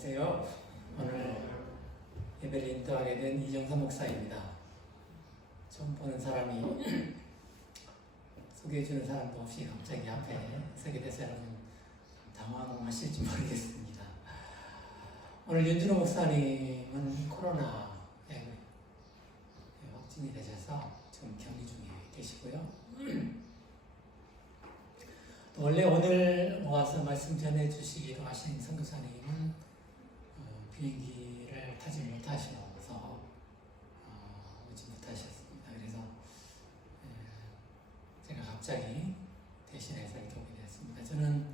안녕하세요. 오늘 예배를 인도하게 된 이정선 목사입니다. 처음 보는 사람이 소개해주는 사람도 없이 갑자기 앞에 서게 돼서 여러분 당황하실지 모르겠습니다. 오늘 윤준호 목사님은 코로나에 확진이 되셔서 지금 격리 중에 계시고요. 원래 오늘 와서 말씀 전해주시기로 하신 선교사님은 비행기를 타지 못하셔서 오지 못하셨습니다. 그래서 제가 갑자기 대신해서 이렇게 오게 되었습니다. 저는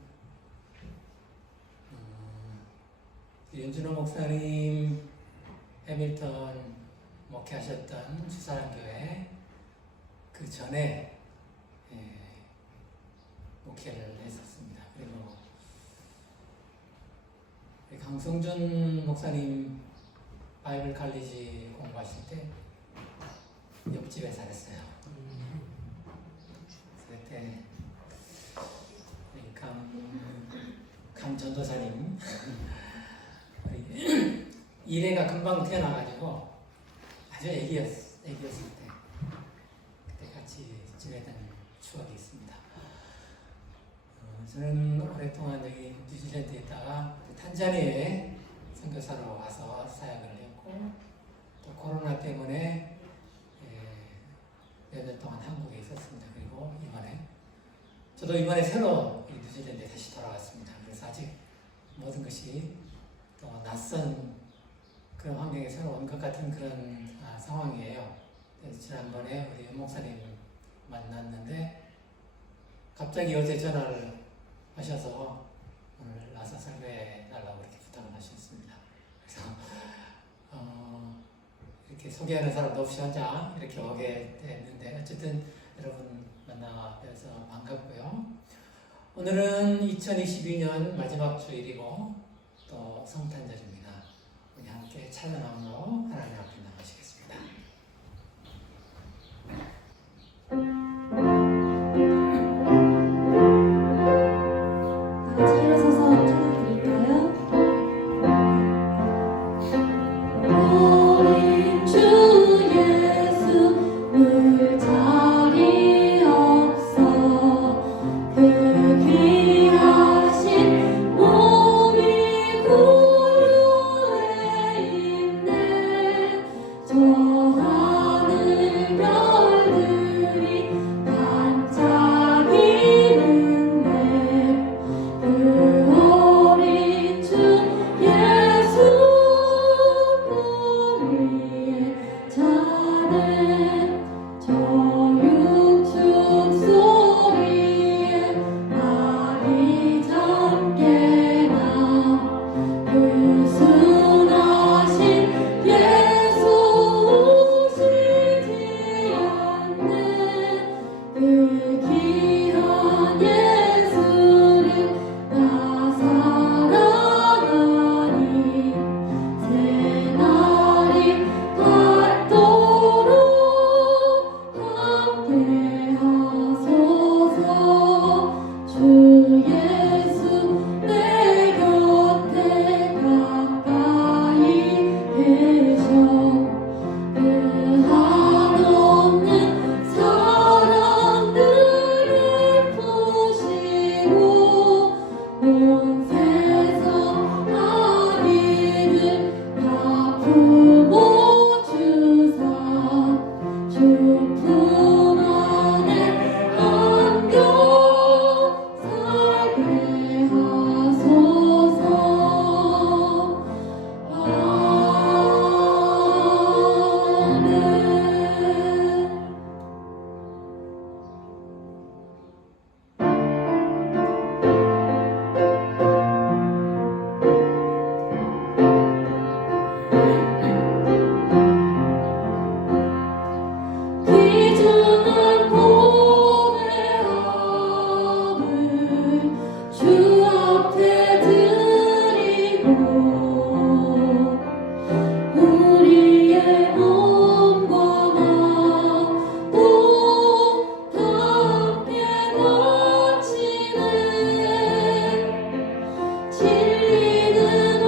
윤준호 목사님 해밀턴 목회하셨던 주사랑교회 그 전에 목회를 했었습니다. 그리고 강성준 목사님 바이블 칼리지 공부하실 때 옆집에 살았어요. 그때 강 전도사님 이래가 금방 태어나가지고 아주 애기였을 때 그때 같이 지내던 추억이 있습니다. 저는 오랫동안 여기 뉴질랜드에 있다가 탄자니아에 선교사로 와서 사역을 했고 또 코로나 때문에 몇 년 동안 한국에 있었습니다. 그리고 저도 이번에 새로 뉴질랜드에 다시 돌아왔습니다. 그래서 아직 모든 것이 또 낯선 그런 환경에 새로 온 것 같은 그런 상황이에요. 그래서 지난번에 우리 목사님 만났는데 갑자기 어제 전화를 하셔서 오늘 나서 설교해 달라고 이렇게 부탁을 하셨습니다. 그래서 이렇게 소개하는 사람도 없이 혼자 이렇게 오게 됐는데 어쨌든 여러분 만나뵈서 반갑고요. 오늘은 2022년 마지막 주일이고 또 성탄절입니다. 우리 함께 찬양함으로 하나님 앞에 나가시겠습니다. 일어서서 축복드릴까요? 어린 주 예수 늘 자리 없어 그 귀하신 몸이 구유에 있네 저 하늘 별들이 반짝이는데 그 어린 주 예수 우리의 자네 저 육축 소리에 말이 잠깨나 그 순하신 예수 오시지 않네 그 귀한 예수를 나 사랑하니 새날이 닿도록 함께하소서 주 예수 내 곁에 가까이 계셔 그 한없는 사랑들을 푸시고 온 세상 아기들 다 품어주사 주 품 안에 안겨 살게 하소서 아멘. 귀중한 보배함을 주 앞에 드리고 우리의 몸과 마음도 함께 바치네 진리는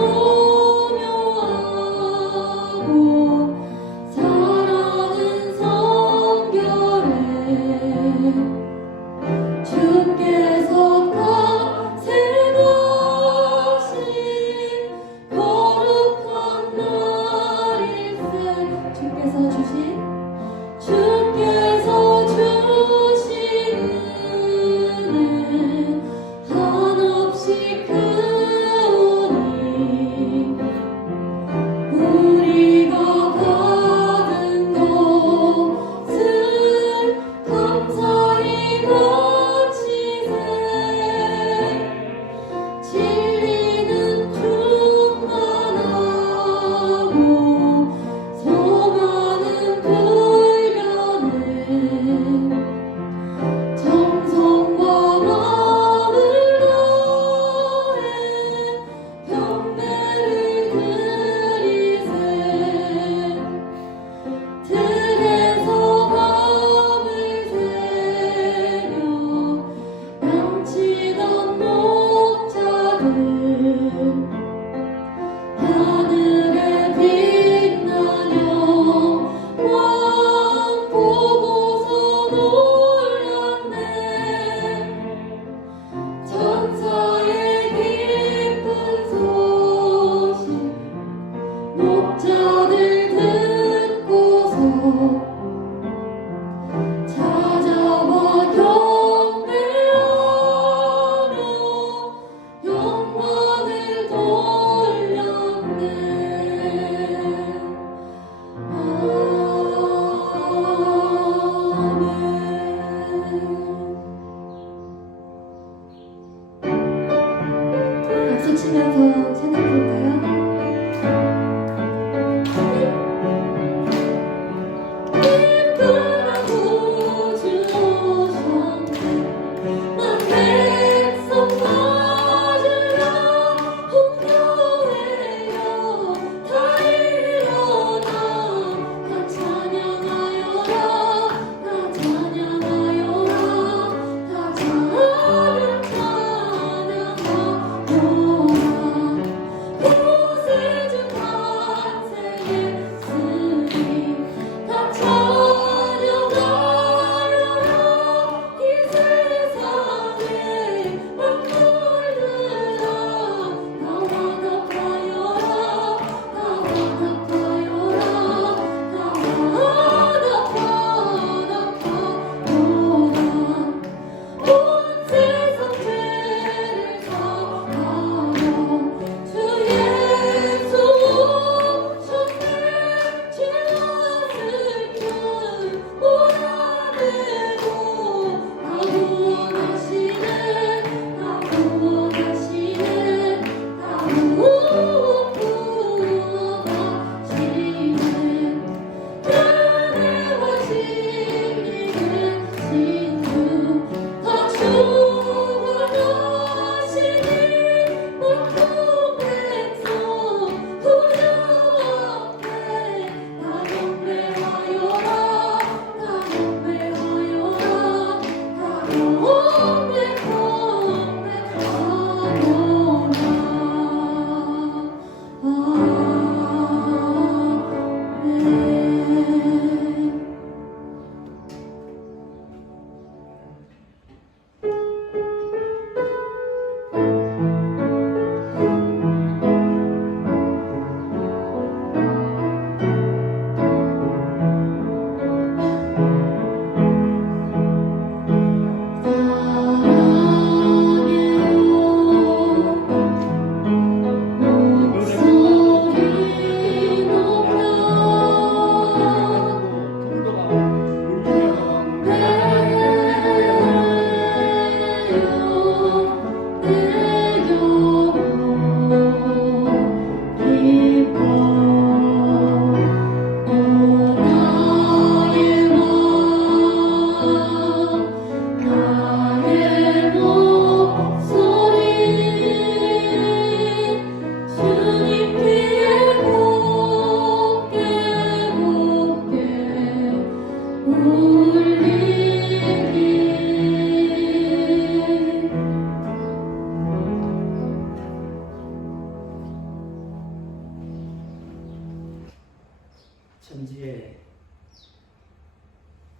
천지의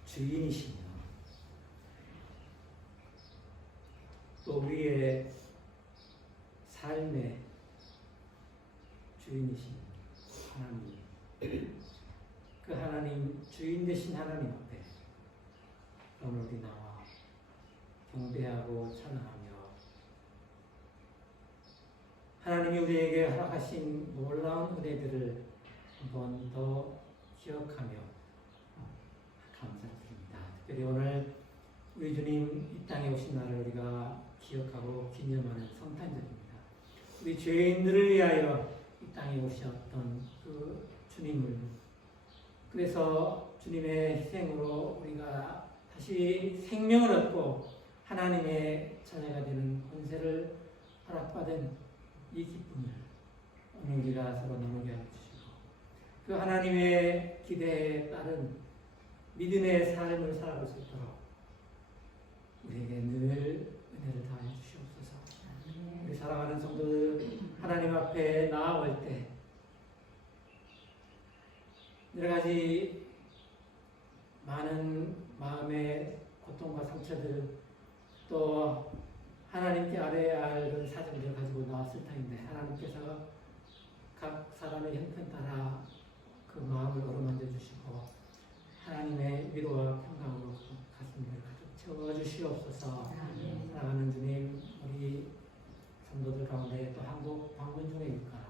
주인이시며 또 우리의 삶의 주인이신 하나님, 그 하나님, 주인 되신 하나님 앞에 오늘 우리 나와 경배하고 찬양하며 하나님이 우리에게 허락하신 놀라운 은혜들을 한 번 더 기억하며 감사를 드립니다. 특별히 오늘 우리 주님 이 땅에 오신 날을 우리가 기억하고 기념하는 성탄절입니다. 우리 죄인들을 위하여 이 땅에 오셨던 그 주님을, 그래서 주님의 희생으로 우리가 다시 생명을 얻고 하나님의 자녀가 되는 권세를 허락받은 이 기쁨을 오늘 우리가 서로 나누게 해주시고, 그 하나님의 기대에 따른 믿음의 삶을 살아갈 수 있도록 우리에게 늘 은혜를 다해 주시옵소서. 우리 사랑하는 성도들, 하나님 앞에 나아올 때 여러 가지 많은 마음의 고통과 상처들, 또 하나님께 아뢰야 할 그런 사정들을 가지고 나왔을 터인데, 하나님께서 각 사람의 형편 따라 그 마음을 어루만져 주시고 하나님의 위로와 평강으로 가슴을 가득 채워주시옵소서. 사랑하는 주님, 우리 성도들 가운데 또 한국 방문 중에 있거나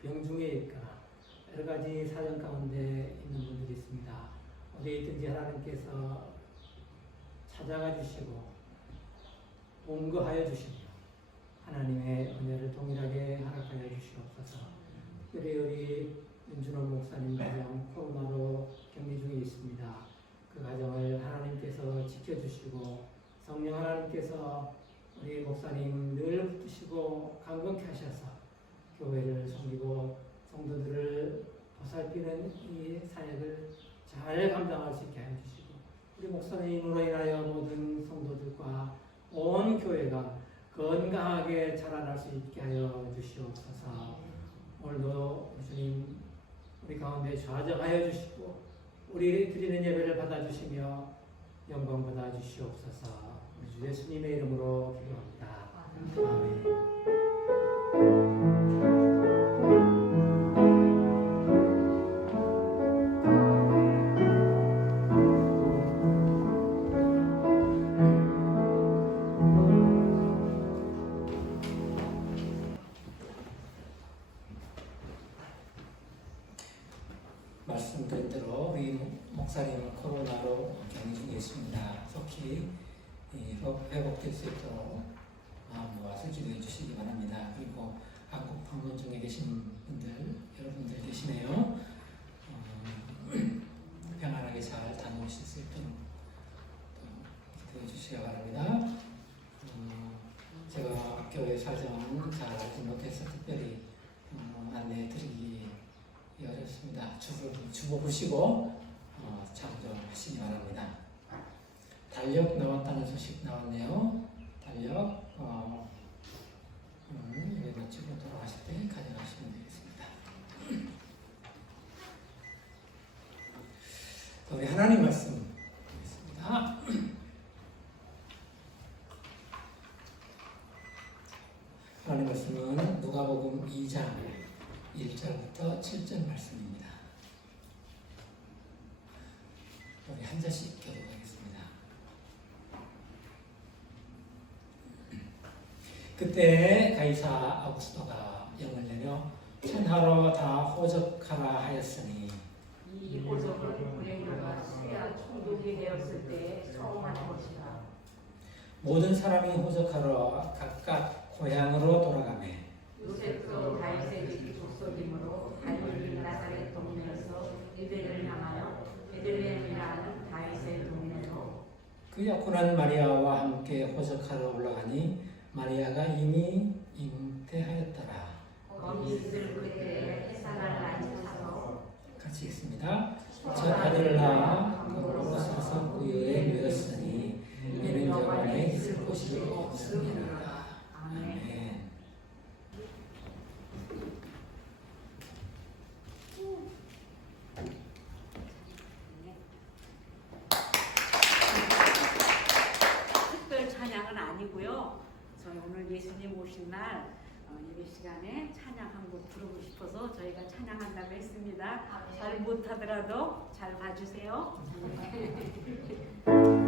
병 중에 있거나 여러 가지 사정 가운데 있는 분들이 있습니다. 어디에 있든지 하나님께서 찾아가 주시고 온거하여 주시며 하나님의 은혜를 동일하게 허락하여 주시옵소서. 특별히 우리 윤준호 목사님 가정 코로나로 격리 중에 있습니다. 그 가정을 하나님께서 지켜주시고 성령 하나님께서 우리 목사님 늘 붙드시고 강건케 하셔서 교회를 섬기고 성도들을 보살피는 이 사역을 잘 감당할 수 있게 해주시고, 우리 목사님으로 인하여 모든 성도들과 온 교회가 건강하게 자라날 수 있게 하여 주시옵소서. 오늘도 주님 우리 가운데 좌정하여 주시고 우리 드리는 예배를 받아주시며 영광 받아주시옵소서. 우리 주 예수님의 이름으로 기도합니다. 아멘. 말씀드린 대로 우리 목사님은 코로나로 격리 중에 있습니다. 속히 회복될 수 있도록 마음과 술기도해 주시기 바랍니다. 그리고 한국 방문 중에 계신 분들, 여러분들 계시네요. 평안하게 잘 다녀오실 수 있도록 기도해 주시기 바랍니다. 제가 교회 사정은 잘 알지 못해서 특별히 안내해 드리기 어렵습니다. 주보 보시고 참조하시기 바랍니다. 달력 나왔다는 소식 나왔네요. 달력 예배 마치고 돌아가실 때 가져가시면 되겠습니다. 우리 하나님 말씀 보겠습니다. 하나님 말씀은 누가복음 2장 1절부터 7절 말씀입니다. 우리 한 절씩 교독하겠습니다. 그때 가이사 아우구스토가 영을 내려 천하로 다 호적하라 하였으니, 이 호적은 불행료가 수야 총독이 되었을 때 처음하는 것이다. 모든 사람이 호적하러 각각 고향으로 돌아가매 요셉도 다윗의 집 족속이므로 갈릴리 나사렛 동네에서 베들레헴을 향하여 베들레헴이라는 다윗의 동네로 그 약혼한 마리아와 함께 호적하러 올라가니 마리아가 이미 잉태하였더라. 거기 있을 그때에 햇살을 앉혀서 같이 읽습니다. 저 아들을 낳아 거꾸로 서서 구유에 누웠으니 이는 저번에 있을 곳이 없음이라. 아멘. 오신 날 예배 시간에 찬양 한 곡 부르고 싶어서 저희가 찬양한다고 했습니다. 잘 못하더라도 잘 봐주세요. 내 눈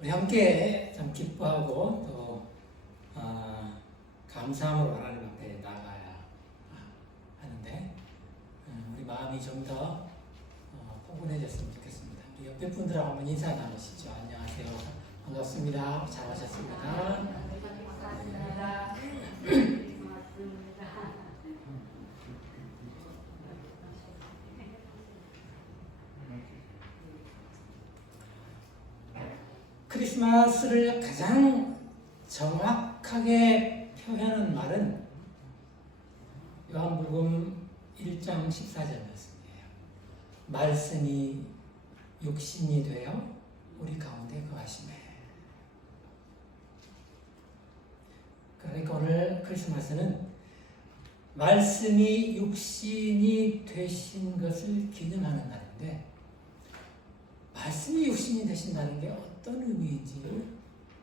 우리 함께 참 기뻐하고 또 감사함으로 하나님 앞에 나가야 하는데 우리 마음이 좀 더 포근해졌으면 좋겠습니다. 우리 옆에 분들하고 한번 인사 나누시죠. 안녕하세요. 반갑습니다. 잘하셨습니다. 크리스마스를 가장 정확하게 표현하는 말은 요한복음 1장 14절 말씀이에요. 말씀이 육신이 되어 우리 가운데 거하시네. 그러니까 오늘 크리스마스는 말씀이 육신이 되신 것을 기념하는 날인데, 말씀이 육신이 되신다는 게 어떤 의미인지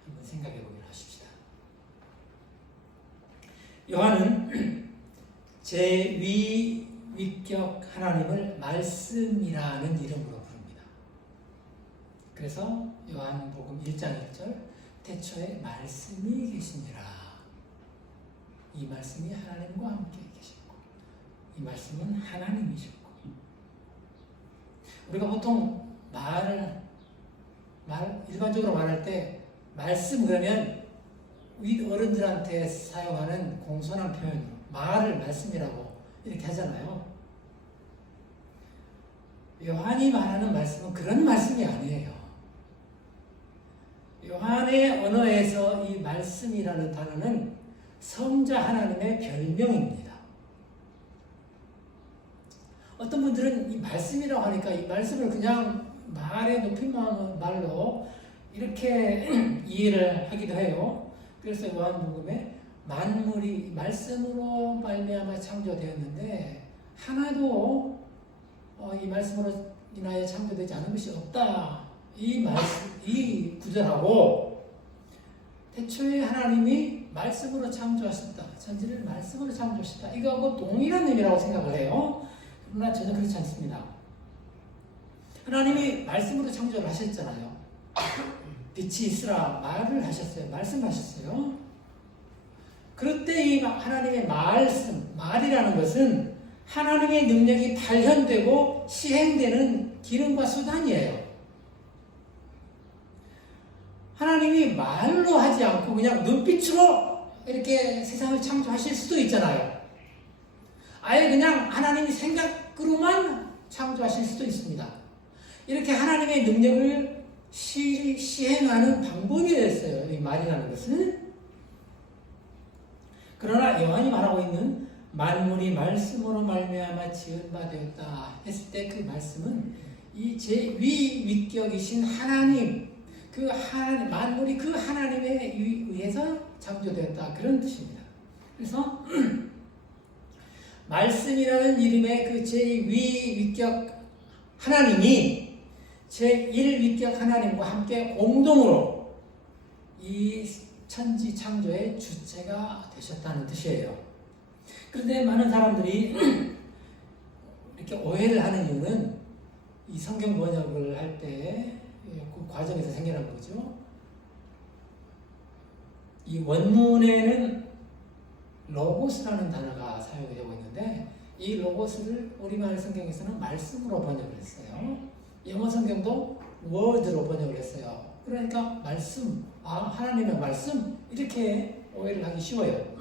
한번 생각해 보기로 하십시다. 요한은 제2위격 하나님을 말씀이라는 이름으로 부릅니다. 그래서 요한복음 1장 1절 태초에 말씀이 계시니라. 이 말씀이 하나님과 함께 계셨고 이 말씀은 하나님이셨고, 우리가 보통 일반적으로 말할 때 말씀 그러면 윗 어른들한테 사용하는 공손한 표현, 말을 말씀이라고 이렇게 하잖아요. 요한이 말하는 말씀은 그런 말씀이 아니에요. 요한의 언어에서 이 말씀이라는 단어는 성자 하나님의 별명입니다. 어떤 분들은 이 말씀이라고 하니까 이 말씀을 그냥 말의 높임말로 이렇게 이해를 하기도 해요. 그래서 요한복음에 만물이 말씀으로 말미암아 창조되었는데 하나도 이 말씀으로 인하여 창조되지 않은 것이 없다. 이 구절하고 태초에 하나님이 말씀으로 창조하셨다. 천지를 말씀으로 창조하셨다. 이거하고 동일한 의미라고 생각을 해요. 그러나 전혀 그렇지 않습니다. 하나님이 말씀으로 창조를 하셨잖아요. 빛이 있으라 말을 하셨어요. 말씀하셨어요. 그럴 때 이 하나님의 말이라는 것은 하나님의 능력이 발현되고 시행되는 기름과 수단이에요. 하나님이 말로 하지 않고 그냥 눈빛으로 이렇게 세상을 창조하실 수도 있잖아요. 아예 그냥 하나님이 생각으로만 창조하실 수도 있습니다. 이렇게 하나님의 능력을 시행하는 방법이 됐어요. 이 말이라는 것은. 그러나 요한이 말하고 있는 만물이 말씀으로 말미암아 지은 바 되었다 했을 때 그 말씀은 이 제 위격이신 하나님, 만물이 그 하나님에 의해서 창조되었다, 그런 뜻입니다. 그래서 말씀이라는 이름의 그 제2위격 하나님이 제1위격 하나님과 함께 공동으로 이 천지 창조의 주체가 되셨다는 뜻이에요. 그런데 많은 사람들이 이렇게 오해를 하는 이유는 이 성경 번역을 할 때 그 과정에서 생겨난 거죠. 이 원문에는 로고스라는 단어가 사용이 되고 있는데 이 로고스를 우리말 성경에서는 말씀으로 번역을 했어요. 영어 성경도 word로 번역을 했어요. 그러니까 말씀, 하나님의 말씀, 이렇게 오해를 하기 쉬워요.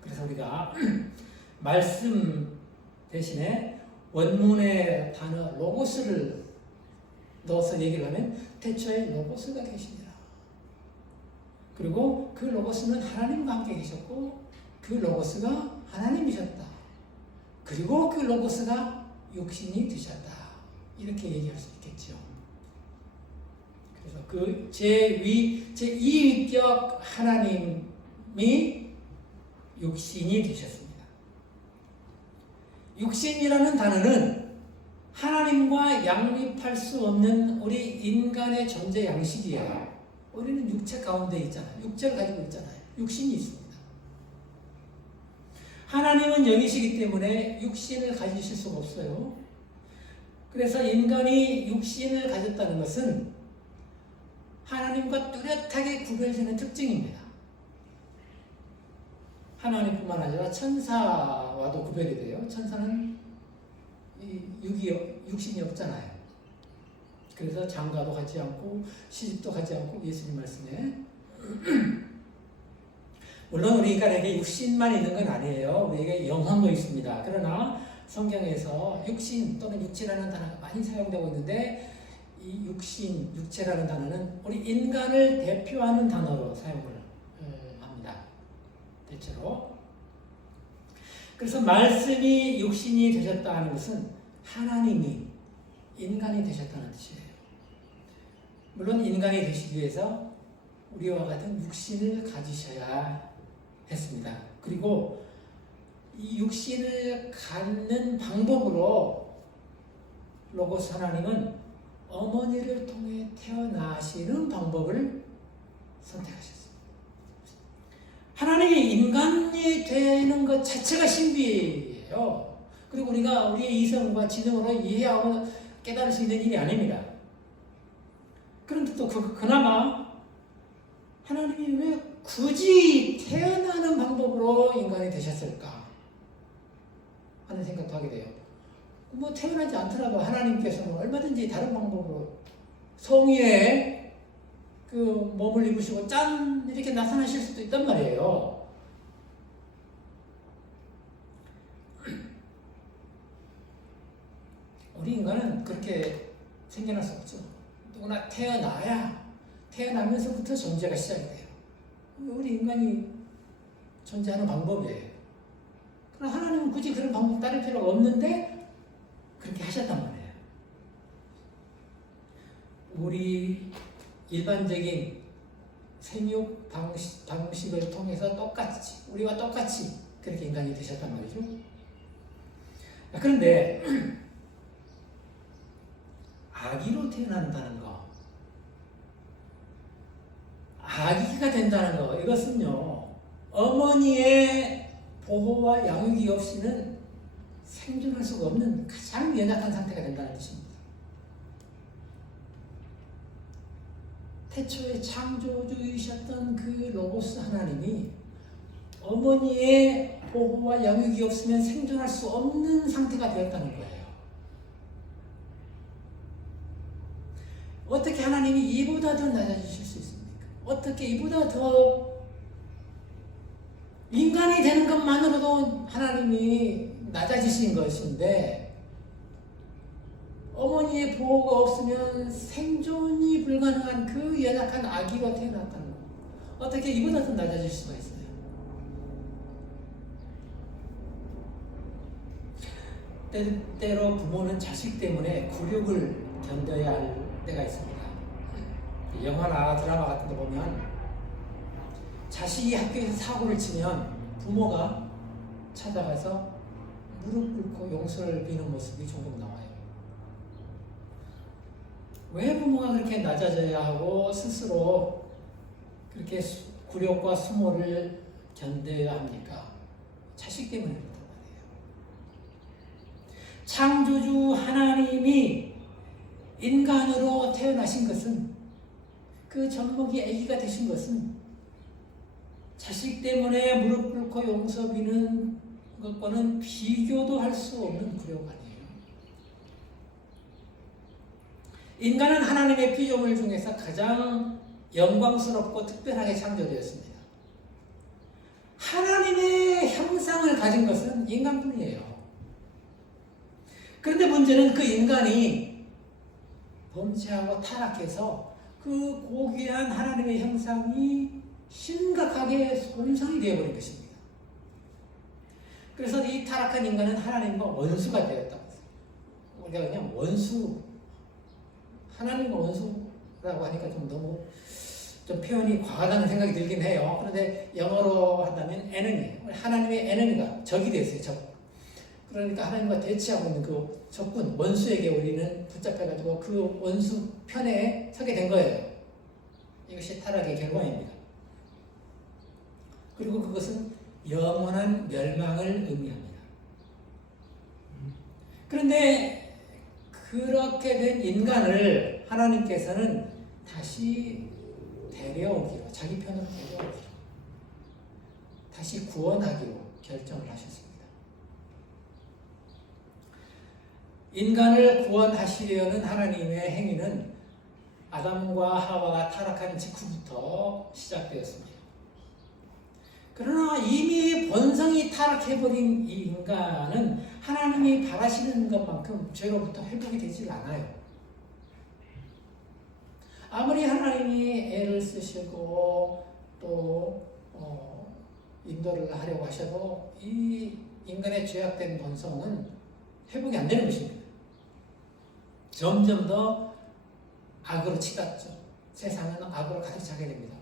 그래서 우리가 말씀 대신에 원문의 단어 로고스를 넣어서 얘기를 하면 태초에 로고스가 계시니라. 그리고 그 로고스는 하나님과 함께 계셨고 그 로고스가 하나님이셨다. 그리고 그 로고스가 육신이 되셨다. 이렇게 얘기할 수 있겠죠. 그래서 그 제2위격 하나님이 육신이 되셨습니다. 육신이라는 단어는 하나님과 양립할 수 없는 우리 인간의 존재 양식이에요. 우리는 육체 가운데 있잖아요. 육체를 가지고 있잖아요. 육신이 있습니다. 하나님은 영이시기 때문에 육신을 가지실 수가 없어요. 그래서 인간이 육신을 가졌다는 것은 하나님과 뚜렷하게 구별되는 특징입니다. 하나님뿐만 아니라 천사와도 구별이 돼요. 천사는 육신이 없잖아요. 그래서 장가도 가지 않고 시집도 가지 않고 예수님 말씀에 물론 우리 인간에게 육신만 있는 건 아니에요. 우리에게 영혼도 있습니다. 그러나 성경에서 육신 또는 육체라는 단어가 많이 사용되고 있는데 이 육신, 육체라는 단어는 우리 인간을 대표하는 단어로 사용을 합니다. 대체로. 그래서 말씀이 육신이 되셨다 하는 것은 하나님이 인간이 되셨다는 뜻이에요. 물론 인간이 되시기 위해서 우리와 같은 육신을 가지셔야 했습니다. 그리고 이 육신을 갖는 방법으로 로고스 하나님은 어머니를 통해 태어나시는 방법을 선택하셨습니다. 하나님이 인간이 되는 것 자체가 신비예요. 그리고 우리가 우리의 이성과 지능으로 이해하고 깨달을 수 있는 일이 아닙니다. 그런데 또 그나마 하나님이 왜 굳이 태어나는 방법으로 인간이 되셨을까 하는 생각도 하게 돼요. 뭐 태어나지 않더라도 하나님께서는 얼마든지 다른 방법으로 성의에 그 몸을 입으시고 짠 이렇게 나타나실 수도 있단 말이에요. 우리 인간은 그렇게 생겨날 수 없죠. 누구나 태어나면서부터 존재가 시작이 돼요. 우리 인간이 존재하는 방법이에요. 그러나 하나님은 굳이 그런 방법 따를 필요가 없는데 그렇게 하셨단 말이에요. 우리 일반적인 생육 방식을 통해서 우리와 똑같이 그렇게 인간이 되셨단 말이죠. 그런데 아기로 태어난다는 거, 아기가 된다는 거, 이것은요 어머니의 보호와 양육이 없이는 생존할 수가 없는 가장 연약한 상태가 된다는 뜻입니다. 태초에 창조주이셨던 그 로고스 하나님이 어머니의 보호와 양육이 없으면 생존할 수 없는 상태가 되었다는 거예요. 어떻게 하나님이 이보다 더 낮아지실 수 있습니까? 어떻게 이보다 더 인간이 되는 것만으로도 하나님이 낮아지신 것인데 어머니의 보호가 없으면 생존이 불가능한 그 연약한 아기가 태어났다는 것. 어떻게 이보다 더 낮아질 수가 있어요? 때로 부모는 자식 때문에 굴욕을 견뎌야 할 때가 있습니다. 영화나 드라마 같은 거 보면 자식이 학교에서 사고를 치면 부모가 찾아가서 무릎 꿇고 용서를 비는 모습이 종종 나와요. 왜 부모가 그렇게 낮아져야 하고 스스로 그렇게 굴욕과 수모를 견뎌야 합니까? 자식 때문에 그렇단 말이에요. 창조주 하나님이 인간으로 태어나신 것은, 그 젖먹이 아기가 되신 것은 자식 때문에 무릎 꿇고 용서 비는 것과는 비교도 할 수 없는 굴욕 아니에요. 인간은 하나님의 피조물 중에서 가장 영광스럽고 특별하게 창조되었습니다. 하나님의 형상을 가진 것은 인간뿐이에요. 그런데 문제는 그 인간이 범죄하고 타락해서 그 고귀한 하나님의 형상이 심각하게 손상이 되어버린 것입니다. 그래서 이 타락한 인간은 하나님과 원수가 되었다고 했어요. 우리가 그냥 하나님과 원수라고 하니까 좀 너무 표현이 과하다는 생각이 들긴 해요. 그런데 영어로 한다면 enemy, 하나님의 enemy가 적이 됐어요. 적. 그러니까 하나님과 대치하고 있는 그 적군, 원수에게 우리는 붙잡혀가지고 그 원수 편에 서게 된 거예요. 이것이 타락의 결과입니다. 그리고 그것은 영원한 멸망을 의미합니다. 그런데 그렇게 된 인간을 하나님께서는 다시 데려오기로, 자기 편으로 데려오기로, 다시 구원하기로 결정을 하셨습니다. 인간을 구원하시려는 하나님의 행위는 아담과 하와가 타락한 직후부터 시작되었습니다. 그러나 이미 본성이 타락해버린 이 인간은 하나님이 바라시는 것만큼 죄로부터 회복이 되질 않아요. 아무리 하나님이 애를 쓰시고 또 인도를 하려고 하셔도 이 인간의 죄악된 본성은 회복이 안 되는 것입니다. 점점 더 악으로 치닫죠. 세상은 악으로 가득 차게 됩니다.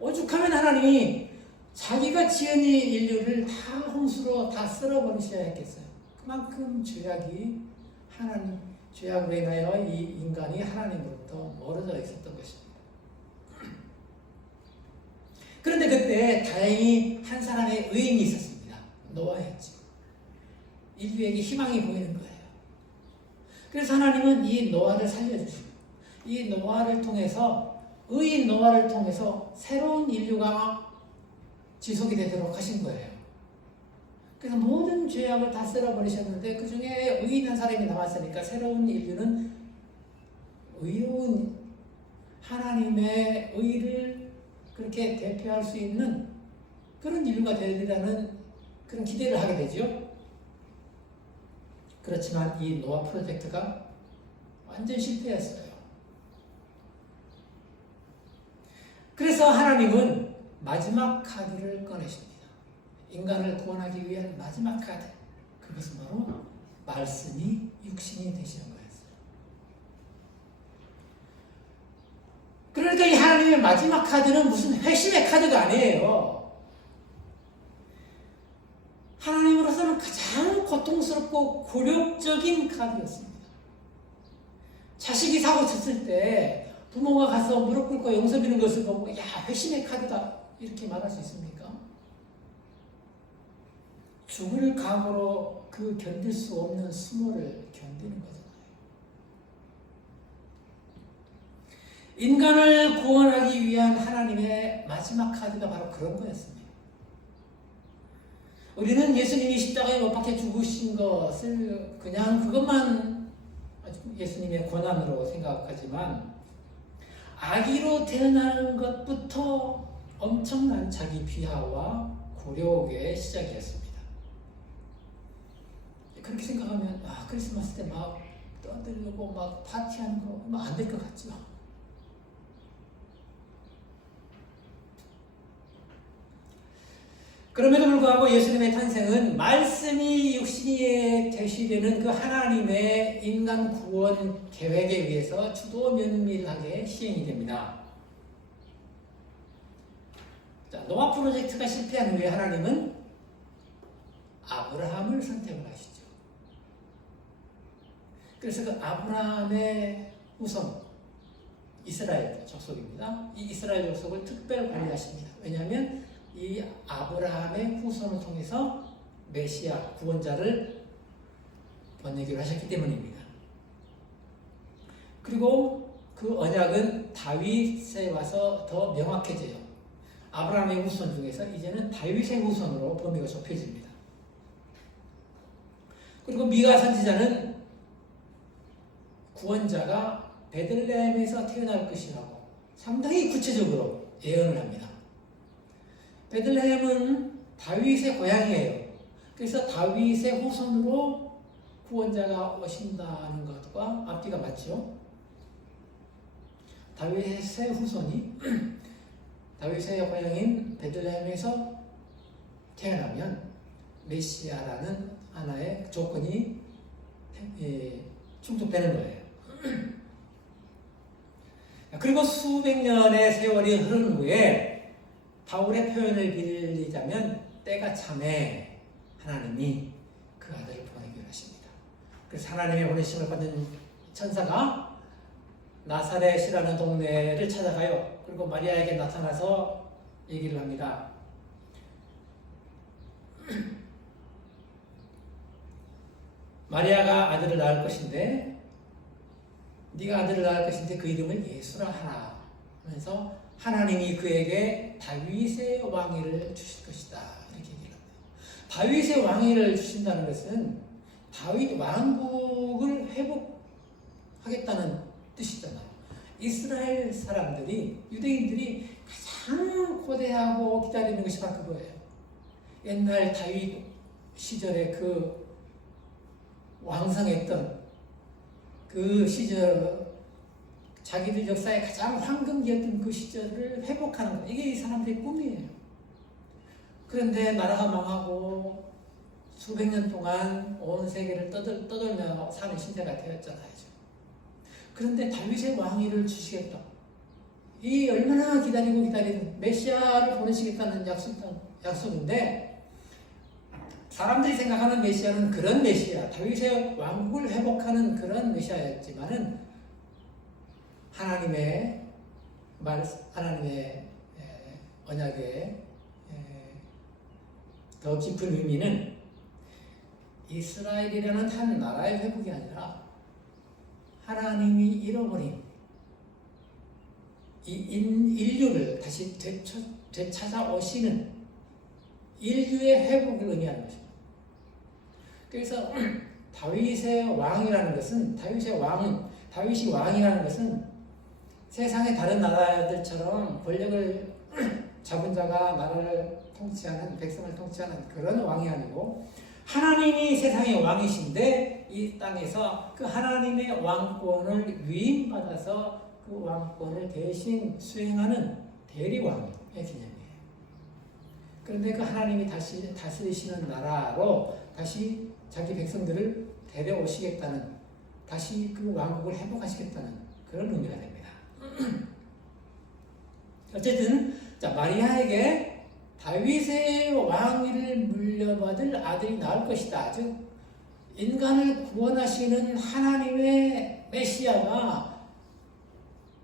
오죽하면 하나님이 자기가 지은 이 인류를 다 홍수로 다 쓸어버리셔야 했겠어요. 그만큼 죄악으로 인하여 이 인간이 하나님으로부터 멀어져 있었던 것입니다. 그런데 그때 다행히 한 사람의 의인이 있었습니다. 노아였죠. 인류에게 희망이 보이는 거예요. 그래서 하나님은 이 노아를 살려주시고 이 노아를 통해서, 의인 노아를 통해서 새로운 인류가 지속이 되도록 하신 거예요. 그래서 모든 죄악을 다 쓸어버리셨는데 그 중에 의인한 사람이 남았으니까 새로운 인류는 의로운 하나님의 의를 그렇게 대표할 수 있는 그런 인류가 되리라는 그런 기대를 하게 되죠. 그렇지만 이 노아 프로젝트가 완전 실패했어요. 그래서 하나님은 마지막 카드를 꺼내십니다. 인간을 구원하기 위한 마지막 카드. 그것은 바로 말씀이 육신이 되시는 거였어요. 그러니까 이 하나님의 마지막 카드는 무슨 회심의 카드가 아니에요. 하나님으로서는 가장 고통스럽고 굴욕적인 카드였습니다. 자식이 사고 쳤을 때 부모가 가서 무릎 꿇고 용서 비는 것을 보고 야, 회심의 카드다 이렇게 말할 수 있습니까? 죽을 각오로 그 견딜 수 없는 수모를 견디는 거잖아요. 인간을 구원하기 위한 하나님의 마지막 카드가 바로 그런 거였습니다. 우리는 예수님이 십자가에 못 박혀 죽으신 것을 그냥 그것만 예수님의 고난으로 생각하지만 아기로 태어나는 것부터 엄청난 자기 비하와 굴욕의 시작이었습니다. 그렇게 생각하면 크리스마스 때 막 떠들고 막 파티하는 거 안 될 것 같죠? 그럼에도 불구하고 예수님의 탄생은 말씀이 육신이 되시려는 그 하나님의 인간 구원 계획에 의해서 주도 면밀하게 시행이 됩니다. 자, 노아 프로젝트가 실패한 후에 하나님은 아브라함을 선택을 하시죠. 그래서 그 아브라함의 후손, 이스라엘 족속입니다. 이 이스라엘 족속을 특별 관리하십니다. 왜냐하면 이 아브라함의 후손을 통해서 메시아, 구원자를 보내기로 하셨기 때문입니다. 그리고 그 언약은 다윗에 와서 더 명확해져요. 아브라함의 후손 중에서 이제는 다윗의 후손으로 범위가 좁혀집니다. 그리고 미가 선지자는 구원자가 베들레헴에서 태어날 것이라고 상당히 구체적으로 예언을 합니다. 베들레헴은 다윗의 고향이에요. 그래서 다윗의 후손으로 구원자가 오신다는 것과 앞뒤가 맞죠. 다윗의 후손이 다윗의 고향인 베들레헴에서 태어나면 메시아라는 하나의 조건이 충족되는 거예요. 그리고 수백 년의 세월이 흐른 후에 바울의 표현을 빌리자면 때가 참에 하나님이 그 아들을 보내기로 하십니다. 그래서 하나님의 보내심을 받은 천사가 나사렛이라는 동네를 찾아가요. 그리고 마리아에게 나타나서 얘기를 합니다. 마리아가 아들을 낳을 것인데 네가 아들을 낳을 것인데 그 이름을 예수라 하라 하면서 하나님이 그에게 다윗의 왕위를 주실 것이다. 이렇게 얘기합니다. 다윗의 왕위를 주신다는 것은 다윗 왕국을 회복하겠다는 뜻이잖아요. 이스라엘 사람들이, 유대인들이 가장 고대하고 기다리는 것이 바로 그거예요. 옛날 다윗 시절에 그 왕성했던 그 시절, 자기들 역사의 가장 황금기였던 그 시절을 회복하는 것, 이게 이 사람들의 꿈이에요. 그런데 나라가 망하고 수백 년 동안 온 세계를 떠돌며 사는 시대가 되었잖아요. 그런데 다윗의 왕위를 주시겠다. 이 얼마나 기다린 메시아를 보내시겠다는 약속인데, 사람들이 생각하는 메시아는 그런 메시아, 다윗의 왕국을 회복하는 그런 메시아였지만은 하나님의 언약의 더 깊은 의미는 이스라엘이라는 한 나라의 회복이 아니라 하나님이 잃어버린 이 인류를 다시 되찾아오시는 인류의 회복을 의미하는 것입니다. 그래서 다윗의 왕이라는 것은, 다윗이 왕이라는 것은 세상의 다른 나라들처럼 권력을 잡은 자가 나라를 통치하는, 백성을 통치하는 그런 왕이 아니고, 하나님이 세상의 왕이신데 이 땅에서 그 하나님의 왕권을 위임받아서 그 왕권을 대신 수행하는 대리왕의 개념이에요. 그런데 그 하나님이 다시 다스리시는 나라로 다시 자기 백성들을 데려오시겠다는, 다시 그 왕국을 회복하시겠다는 그런 의미가 됩니다. 어쨌든 자, 마리아에게 다윗의 왕위를 물려받을 아들이 나올 것이다. 즉 인간을 구원하시는 하나님의 메시아가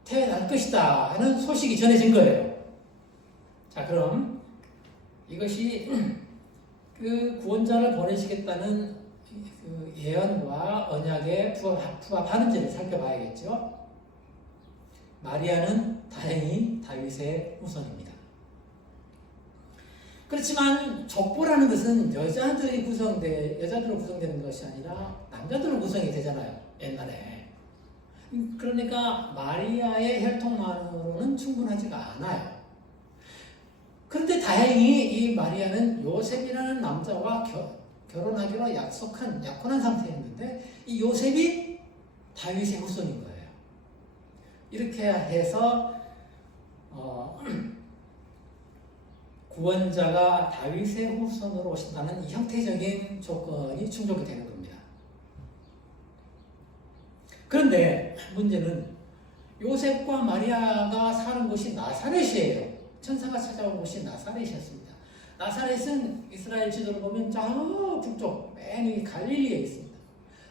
태어날 것이다 하는 소식이 전해진 거예요. 자, 그럼 이것이 그 구원자를 보내시겠다는 그 예언과 언약에 부합하는지를 살펴봐야겠죠. 마리아는 다행히 다윗의 후손입니다. 그렇지만 족보라는 것은 여자들로 구성되는 것이 아니라 남자들로 구성이 되잖아요, 옛날에. 그러니까 마리아의 혈통만으로는 충분하지가 않아요. 그런데 다행히 이 마리아는 요셉이라는 남자와 결혼하기로 약혼한 상태였는데 이 요셉이 다윗의 후손인 거예요. 이렇게 해서 구원자가 다윗의 후손으로 오신다는 이 형태적인 조건이 충족이 되는 겁니다. 그런데 문제는 요셉과 마리아가 사는 곳이 나사렛이에요. 천사가 찾아온 곳이 나사렛이었습니다. 나사렛은 이스라엘 지도를 보면 저 북쪽 맨 위 갈릴리에 있습니다.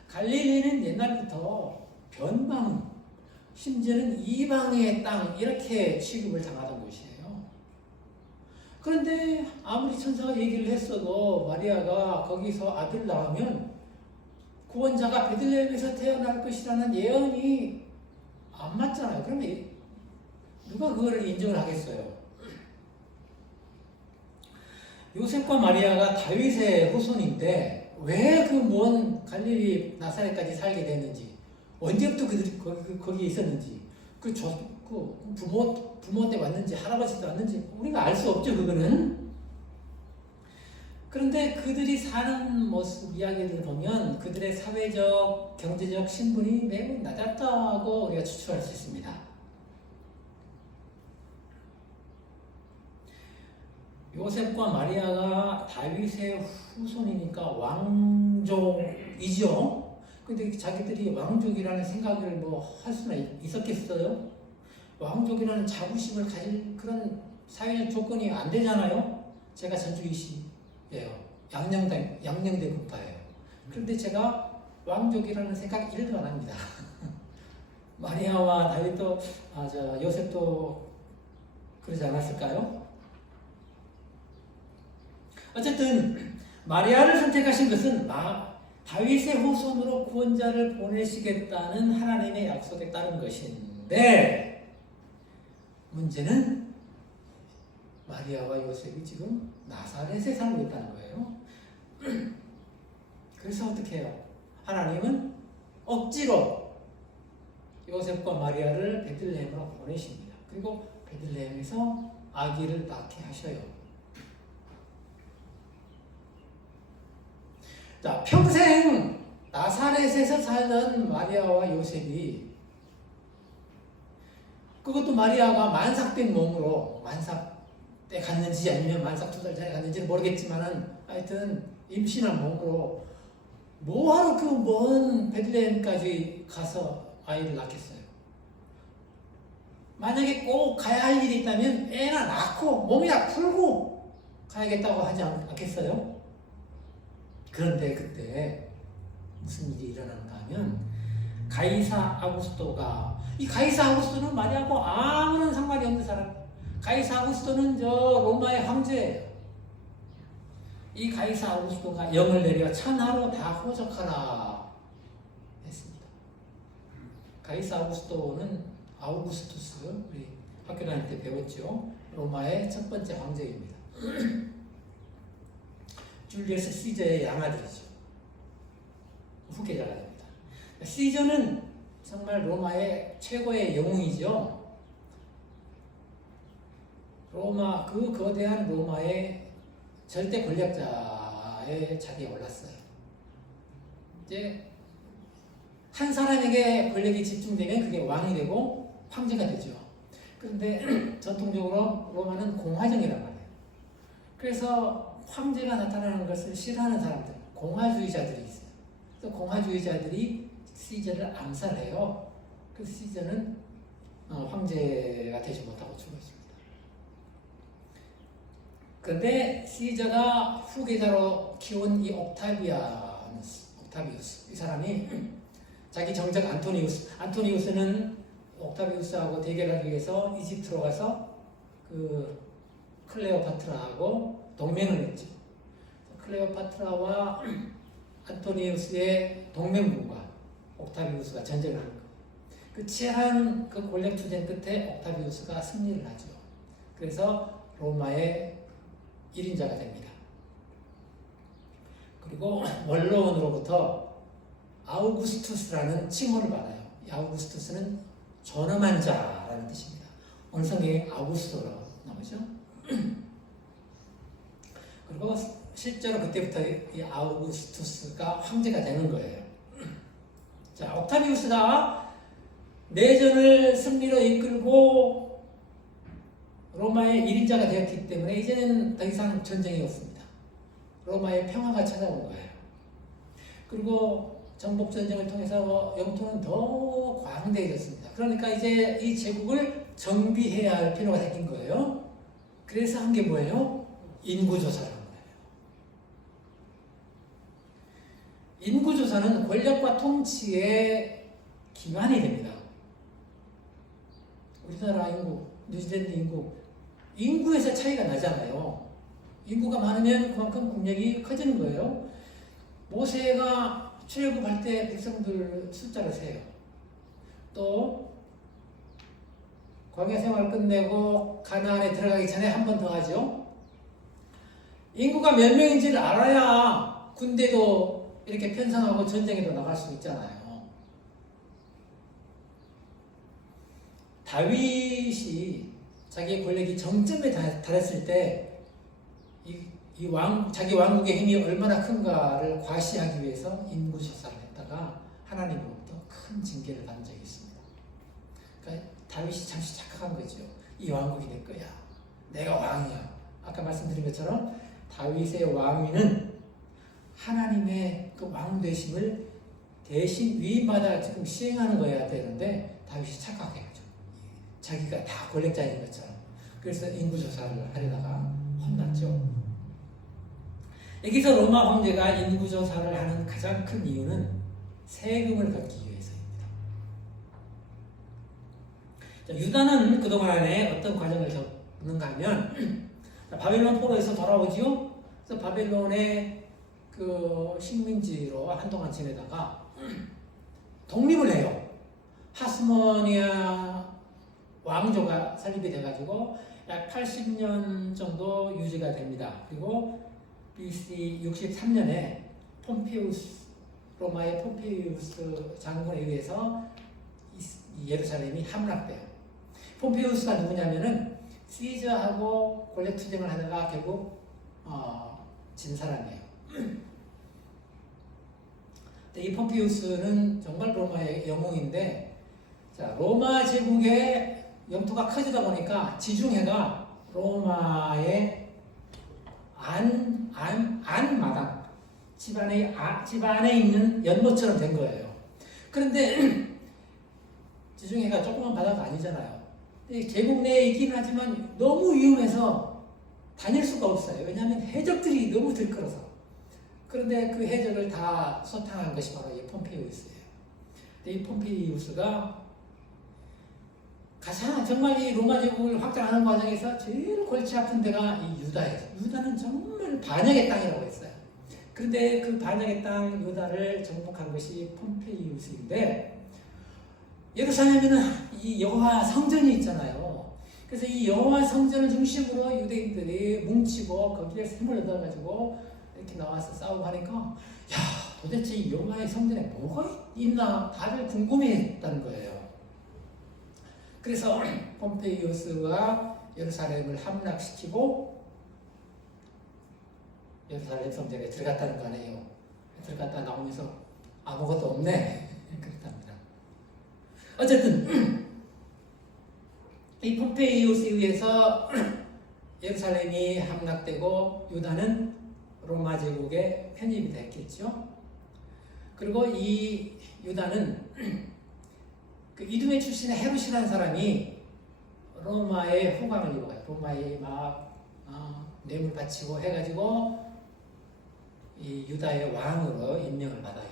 갈릴리는 옛날부터 변방, 심지어는 이방의 땅 이렇게 취급을 당하던 곳이에요. 그런데 아무리 천사가 얘기를 했어도 마리아가 거기서 아들 낳으면 구원자가 베들레헴에서 태어날 것이라는 예언이 안 맞잖아요. 그러면 누가 그거를 인정을 하겠어요? 요셉과 마리아가 다윗의 후손인데 왜 그 먼 갈릴리 나사렛까지 살게 됐는지, 언제부터 그들이 거기에 있었는지, 부모 때 왔는지 할아버지 때 왔는지 우리가 알 수 없죠, 그거는. 그런데 그들이 사는 모습 이야기를 보면 그들의 사회적, 경제적 신분이 매우 낮았다고 우리가 추측할 수 있습니다. 요셉과 마리아가 다윗의 후손이니까 왕족이죠. 근데 자기들이 왕족이라는 생각을 할 수는 있었겠어요? 왕족이라는 자부심을 가질 그런 사회적 조건이 안 되잖아요. 제가 전주이시예요. 양녕대 국파예요. 그런데 제가 왕족이라는 생각이 1도 안 합니다. 마리아와 다윗도, 요셉도 그러지 않았을까요? 어쨌든 마리아를 선택하신 것은 다윗의 후손으로 구원자를 보내시겠다는 하나님의 약속에 따른 것인데, 문제는 마리아와 요셉이 지금 나사렛에 살고 있다는 거예요. 그래서 어떻게 해요? 하나님은 억지로 요셉과 마리아를 베들레헴으로 보내십니다. 그리고 베들레헴에서 아기를 낳게 하셔요. 자, 평생 나사렛에서 살던 마리아와 요셉이, 그것도 마리아가 만삭된 몸으로, 만삭 때 갔는지 아니면 만삭 2달 전에 갔는지는 모르겠지만은 하여튼 임신한 몸으로 뭐하러 그 먼 베들레헴까지 가서 아이를 낳겠어요? 만약에 꼭 가야 할 일이 있다면 애나 낳고 몸이나 풀고 가야겠다고 하지 않겠어요? 그런데 그때 무슨 일이 일어난가 하면 가이사 아구스토가, 이 가이사 아구스토는 마리아하고 아무런 상관이 없는 사람. 가이사 아구스토는 저 로마의 황제예요. 이 가이사 아구스토가 영을 내려 천하로 다 호적하라 했습니다. 가이사 아구스토는 아우구스투스, 우리 학교 다닐 때 배웠죠. 로마의 첫 번째 황제입니다. 줄리어스 시저의 양아들이죠. 후계자가 됩니다. 시저는 정말 로마의 최고의 영웅이죠. 로마, 그 거대한 로마의 절대 권력자의 자리에 올랐어요. 이제 한 사람에게 권력이 집중되면 그게 왕이 되고 황제가 되죠. 그런데 전통적으로 로마는 공화정이란 말이에요. 그래서 황제가 나타나는 것을 싫어하는 사람들, 공화주의자들이 있어요. 그래서 공화주의자들이 시저를 암살해요. 그래서 시저는 황제가 되지 못하고 죽었습니다. 그런데 시저가 후계자로 키운 이 옥타비우스, 이 사람이 자기 정적 안토니우스는 옥타비우스하고 대결하기 위해서 이집트로 가서 그 클레오파트라하고 동맹을 했죠. 클레오파트라와 안토니우스의 동맹군과 옥타비우스가 전쟁을 한 거예요. 그 치열한 그 권력 투쟁 끝에 옥타비우스가 승리를 하죠. 그래서 로마의 1인자가 됩니다. 그리고 원로원으로부터 아우구스투스라는 칭호를 받아요. 이 아우구스투스는 존엄한 자라는 뜻입니다. 오늘 성경에 아우구스토라고 나오죠. 그리고 실제로 그때부터 이 아우구스투스가 황제가 되는 거예요. 자, 옥타비우스가 내전을 승리로 이끌고 로마의 1인자가 되었기 때문에 이제는 더 이상 전쟁이 없습니다. 로마의 평화가 찾아온 거예요. 그리고 정복전쟁을 통해서 영토는 더 광대해졌습니다. 그러니까 이제 이 제국을 정비해야 할 필요가 생긴 거예요. 그래서 한 게 뭐예요? 인구조사를 한 거예요. 인구조사는 권력과 통치의 기반이 됩니다. 우리나라 인구, 뉴질랜드 인구에서 차이가 나잖아요. 인구가 많으면 그만큼 국력이 커지는 거예요. 모세가 출애굽할 때 백성들 숫자를 세요. 또 광야 생활 끝내고 가나안에 들어가기 전에 한 번 더 하죠. 인구가 몇 명인지를 알아야 군대도 이렇게 편성하고 전쟁에도 나갈 수 있잖아요. 다윗이 자기의 권력이 정점에 달했을 때 자기 왕국의 힘이 얼마나 큰가를 과시하기 위해서 인구조사를 했다가 하나님으로부터 큰 징계를 받은 적이 있습니다. 그러니까 다윗이 잠시 착각한 거죠. 이 왕국이 내 거야. 내가 왕이야. 아까 말씀드린 것처럼 다윗의 왕위는 하나님의 그 왕되심을 대신 위임받아 지금 시행하는 거여야 되는데 다윗이 착각해가지고 자기가 다 권력자인 것처럼 그래서 인구조사를 하려다가 혼났죠. 여기서 로마 황제가 인구조사를 하는 가장 큰 이유는 세금을 걷기 위해서입니다. 자, 유다는 그동안에 어떤 과정을 겪는가 하면 바벨론 포로에서 돌아오지요. 그래서 바벨론의 그 식민지로 한동안 지내다가 독립을 해요. 하스모니아 왕조가 설립이 돼가지고 약 80년 정도 유지가 됩니다. 그리고 BC 63년에 로마의 폼페이우스 장군에 의해서 예루살렘이 함락돼요. 폼페이우스가 누구냐면은 시저하고 권력 투쟁을 하다가 결국 진 사람이에요. 이 폼페이우스는 정말 로마의 영웅인데, 자, 로마 제국의 영토가 커지다 보니까 지중해가 로마의 안마당, 집 안에 있는 연못처럼 된 거예요. 그런데 지중해가 조그만 바다가 아니잖아요. 계곡 내에 있긴 하지만 너무 위험해서 다닐 수가 없어요. 왜냐하면 해적들이 너무 들끓어서. 그런데 그 해적을 다 소탕한 것이 바로 이 폼페이우스예요. 이 폼페이우스가 가장 정말 이 로마 제국을 확장하는 과정에서 제일 골치 아픈 데가 이 유다예요. 유다는 정말 반역의 땅이라고 했어요. 그런데 그 반역의 땅 유다를 정복한 것이 폼페이우스인데, 예루살렘에는 이 여호와 성전이 있잖아요. 그래서 이 여호와 성전을 중심으로 유대인들이 뭉치고 거기에 힘을 얻어가지고 이렇게 나와서 싸우고 하니까, 야, 도대체 이 여호와의 성전에 뭐가 있나 다들 궁금해했다는 거예요. 그래서 폼페이우스가 예루살렘을 함락시키고 예루살렘 성전에 들어갔다는 거 아니에요. 들어갔다 나오면서 아무것도 없네. 그랬답니다. 어쨌든 이 폼페이우스에 의해서 예루살렘이 함락되고 유다는 로마 제국에 편입이 됐겠죠. 그리고 이 유다는 그 이두메 출신의 헤롯이라는 사람이 로마의 후광을 입어요. 로마에 막 뇌물 바치고 해가지고 이 유다의 왕으로 임명을 받아요.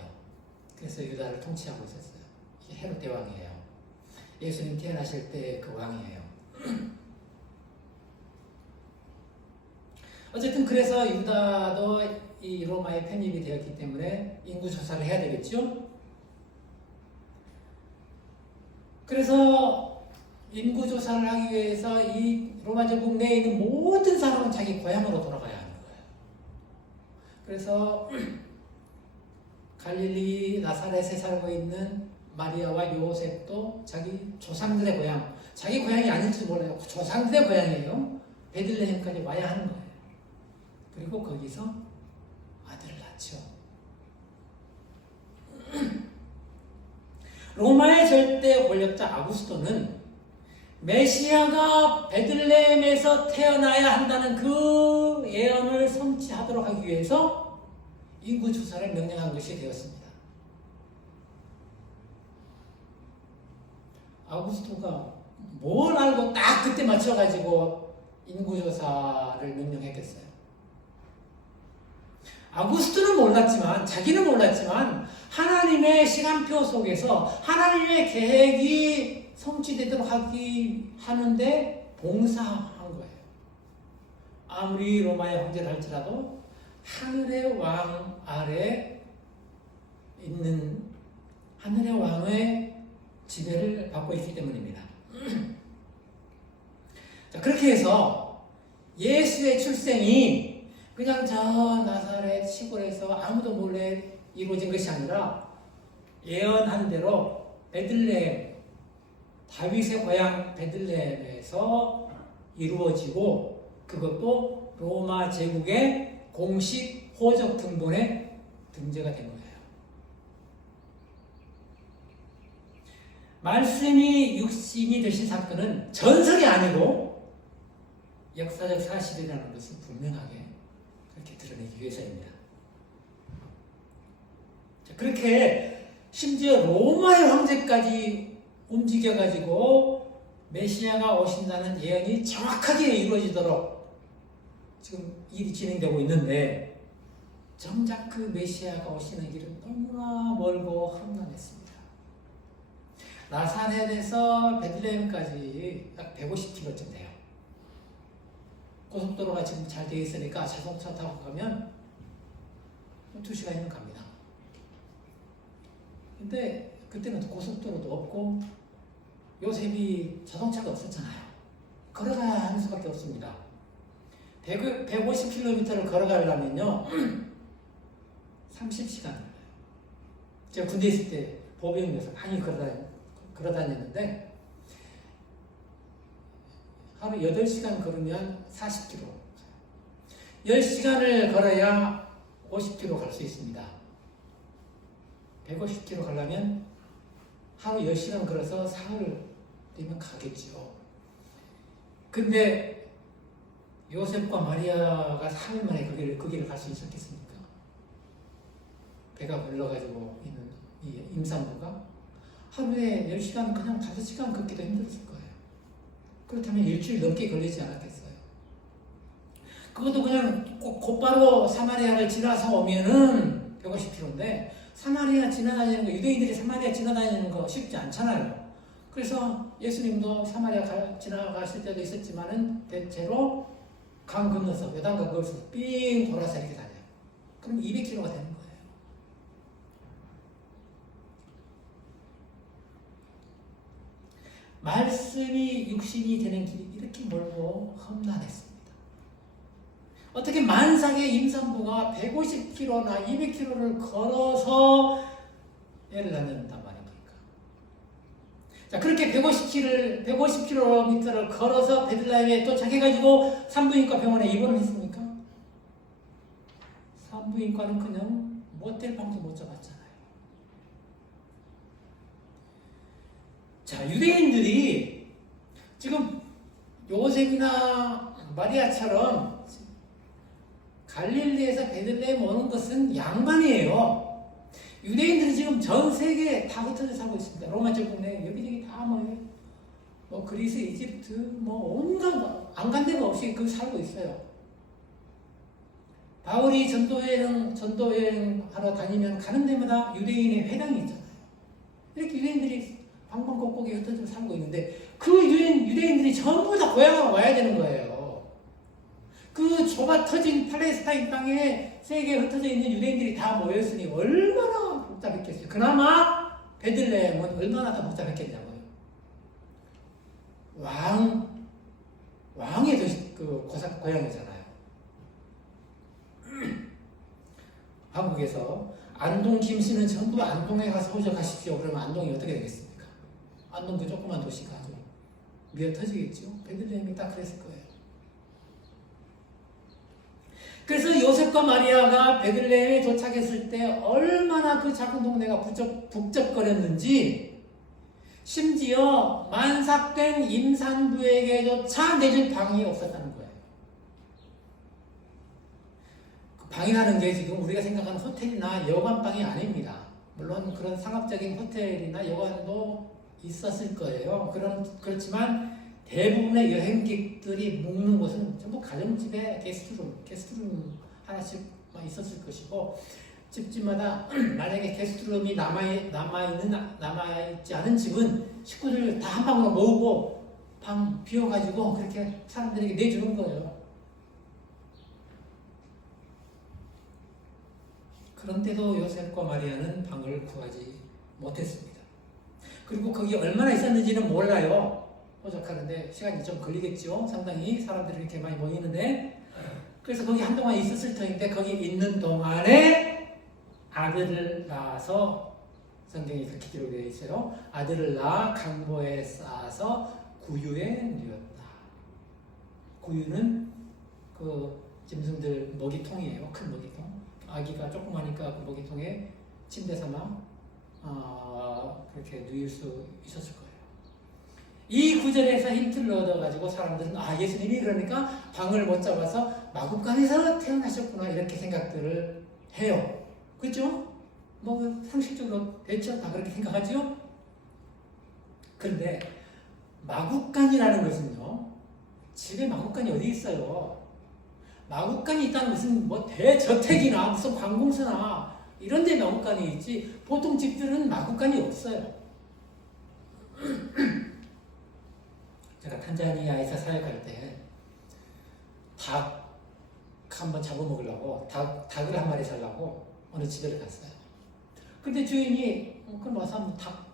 그래서 유다를 통치하고 있었어요. 이게 헤롯 대왕이에요. 예수님 태어나실 때 그 왕이에요. 어쨌든 그래서 유다도 이 로마에 편입이 되었기 때문에 인구 조사를 해야 되겠죠. 그래서 인구 조사를 하기 위해서 이 로마 제국 내에 있는 모든 사람은 자기 고향으로 돌아가야 하는 거예요. 그래서 갈릴리 나사렛에 살고 있는 마리아와 요셉도 자기 조상들의 고향, 자기 고향이 아닐지 몰라요. 조상들의 고향이에요. 베들레헴까지 와야 하는 거예요. 그리고 거기서 아들을 낳죠. 로마의 절대 권력자 아구스토는 메시아가 베들레헴에서 태어나야 한다는 그 예언을 성취하도록 하기 위해서 인구 조사를 명령한 것이 되었습니다. 아구스토가 뭘 알고 딱 그때 맞춰가지고 인구 조사를 명령했겠어요. 아구스토는 몰랐지만, 자기는 몰랐지만 하나님의 시간표 속에서 하나님의 계획이 성취되도록 하는데 봉사한 거예요. 아무리 로마의 황제를 할지라도 하늘의 왕 아래 있는 하늘의 왕의 지배를 받고 있기 때문입니다. 자, 그렇게 해서 예수의 출생이 그냥 저 나사렛 시골에서 아무도 몰래 이루어진 것이 아니라 예언한 대로 베들레헴, 다윗의 고향 베들레헴에서 이루어지고, 그것도 로마 제국의 공식 호적 등본에 등재가 된 거예요. 말씀이 육신이 되신 사건은 전설이 아니고 역사적 사실이라는 것을 분명하게 그렇게 드러내기 위해서입니다. 자, 그렇게 심지어 로마의 황제까지 움직여가지고 메시아가 오신다는 예언이 정확하게 이루어지도록 지금 일이 진행되고 있는데, 정작 그 메시아가 오시는 길은 너무나 멀고 험난했습니다. 나사렛에서 베들레헴까지 약 150km쯤 돼요. 고속도로가 지금 잘 되어 있으니까 자동차 타고 가면 2시간이면 갑니다. 근데 그때는 고속도로도 없고 요셉이 자동차가 없었잖아요. 걸어가야 하는 수밖에 없습니다. 150km를 걸어가려면요 30시간. 제가 군대 있을 때 보병이어서 많이 걸어다녔는데 하루 8시간 걸으면 40km. 10시간을 걸어야 50km 갈 수 있습니다. 150km 가려면 하루 10시간 걸어서 사흘이면 가겠죠. 근데 요셉과 마리아가 3일 만에 그 길을 갈 수 있었겠습니까? 배가 불러가지고 있는 이 임산부가 하루에 10시간 그냥 5시간 걷기도 힘들었을 거예요. 그렇다면 일주일 넘게 걸리지 않았겠어요. 그것도 그냥 곧바로 사마리아를 지나서 오면은 150km인데 사마리아 지나다니는 거, 유대인들이 사마리아 지나다니는 거 쉽지 않잖아요. 그래서 예수님도 사마리아 지나가실 때도 있었지만은 대체로 강 건너서 요단강 거기서 삥 돌아서 이렇게 다녀요. 그럼 200km가 되는 거예요. 말씀이 육신이 되는 길이 이렇게 멀고 험난했습니다. 어떻게 만삭의 임산부가 150km나 200km를 걸어서 애를 낳는단 말입니까? 자, 그렇게 150km를 걸어서 베들레헴에 도착해가지고 산부인과 병원에 입원을 했습니까? 산부인과는 그냥 모텔 방도 못 잡았잖아요. 자, 유대인들이 지금 요셉이나 마리아처럼 갈릴리에서 베들레헴 오는 것은 양반이에요. 유대인들이 지금 전 세계에 다 흩어져 살고 있습니다. 로마 제국 내 여기저기 다 뭐 그리스, 이집트, 뭐 온갖 안 간 데가 없이 그 살고 있어요. 바울이 전도여행 하러 다니면 가는 데마다 유대인의 회당이 있잖아요. 이렇게 유대인들이 방방곡곡에 흩어져 살고 있는데 그 유대인들이 전부 다 고향으로 와야 되는 거예요. 그 좁아 터진 팔레스타인 땅에 세계에 흩어져 있는 유대인들이 다 모였으니 얼마나 복잡했겠어요. 그나마 베들레헴은 얼마나 더 복잡했겠냐고요. 왕의 도시, 고향이잖아요. 한국에서 안동 김씨는 전부 안동에 가서 호적하십시오. 그러면 안동이 어떻게 되겠습니까? 안동 그 조그만 도시가 아주 미어 터지겠죠. 베들레헴이 딱 그랬을 거예요. 그래서 요셉과 마리아가 베들레헴에 도착했을 때 얼마나 그 작은 동네가 북적거렸는지 심지어 만삭된 임산부에게조차 내줄 방이 없었다는 거예요. 그 방이라는 게 지금 우리가 생각하는 호텔이나 여관방이 아닙니다. 물론 그런 상업적인 호텔이나 여관도 있었을 거예요. 그렇지만 대부분의 여행객들이 묵는 곳은 전부 가정집에 게스트룸 하나씩 있었을 것이고 집집마다 만약에 게스트룸이 남아있지 않은 집은 식구들 다 한 방으로 모으고 방 비워가지고 그렇게 사람들에게 내주는 거예요. 그런데도 요셉과 마리아는 방을 구하지 못했습니다. 그리고 거기 얼마나 있었는지는 몰라요. 호적하는데 시간이 좀 걸리겠죠. 상당히 사람들이 이렇게 많이 모이는데 그래서 거기 한동안 있었을 터인데 거기 있는 동안에 아들을 낳아서 성경이 그렇게 기록되어 있어요. 아들을 낳아 강보에 쌓아서 구유에 누웠다. 구유는 그 짐승들 먹이통이에요. 큰 먹이통. 아기가 조그마니까 그 먹이통에 침대 삼아 그렇게 누일 수 있었을 거예요. 이 구절에서 힌트를 얻어가지고 사람들은 예수님이 그러니까 방을 못 잡아서 마구간에서 태어나셨구나 이렇게 생각들을 해요. 그렇죠? 뭐 상식적으로 대체 다 그렇게 생각하죠? 그런데 마구간이라는 것은요, 집에 마구간이 어디 있어요? 마구간이 있다는 것은 뭐 대저택이나 무슨 관공서나 이런 데 마구간이 있지 보통 집들은 마구간이 없어요. 제가 탄자니아에서 사역할 때 닭 한번 잡아먹으려고 닭을 한 마리 살려고 어느 집에 갔어요. 근데 주인이 그럼 와서 한번 닭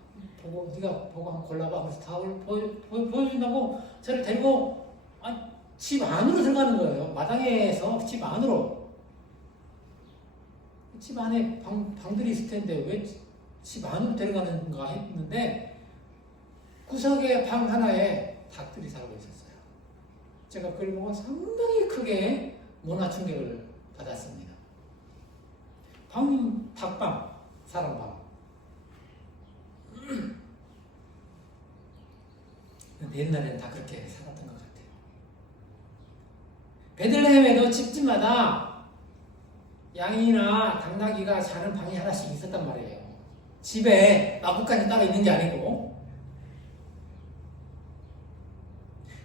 보고 네가 보고 한번 골라봐. 그래서 다 보여준다고 저를 데리고 집 안으로 들어가는 거예요. 마당에서 집 안으로. 집 안에 방들이 있을 텐데 왜 집 안으로 데려가는가 했는데 구석에 방 하나에 닭들이 살고 있었어요. 제가 그걸 보고 상당히 크게 문화 충격을 받았습니다. 닭방, 사람방. 옛날에는 다 그렇게 살았던 것 같아요. 베들레헴에도 집집마다 양이나 당나귀가 자는 방이 하나씩 있었단 말이에요. 집에 마구간이 따로 있는 게 아니고.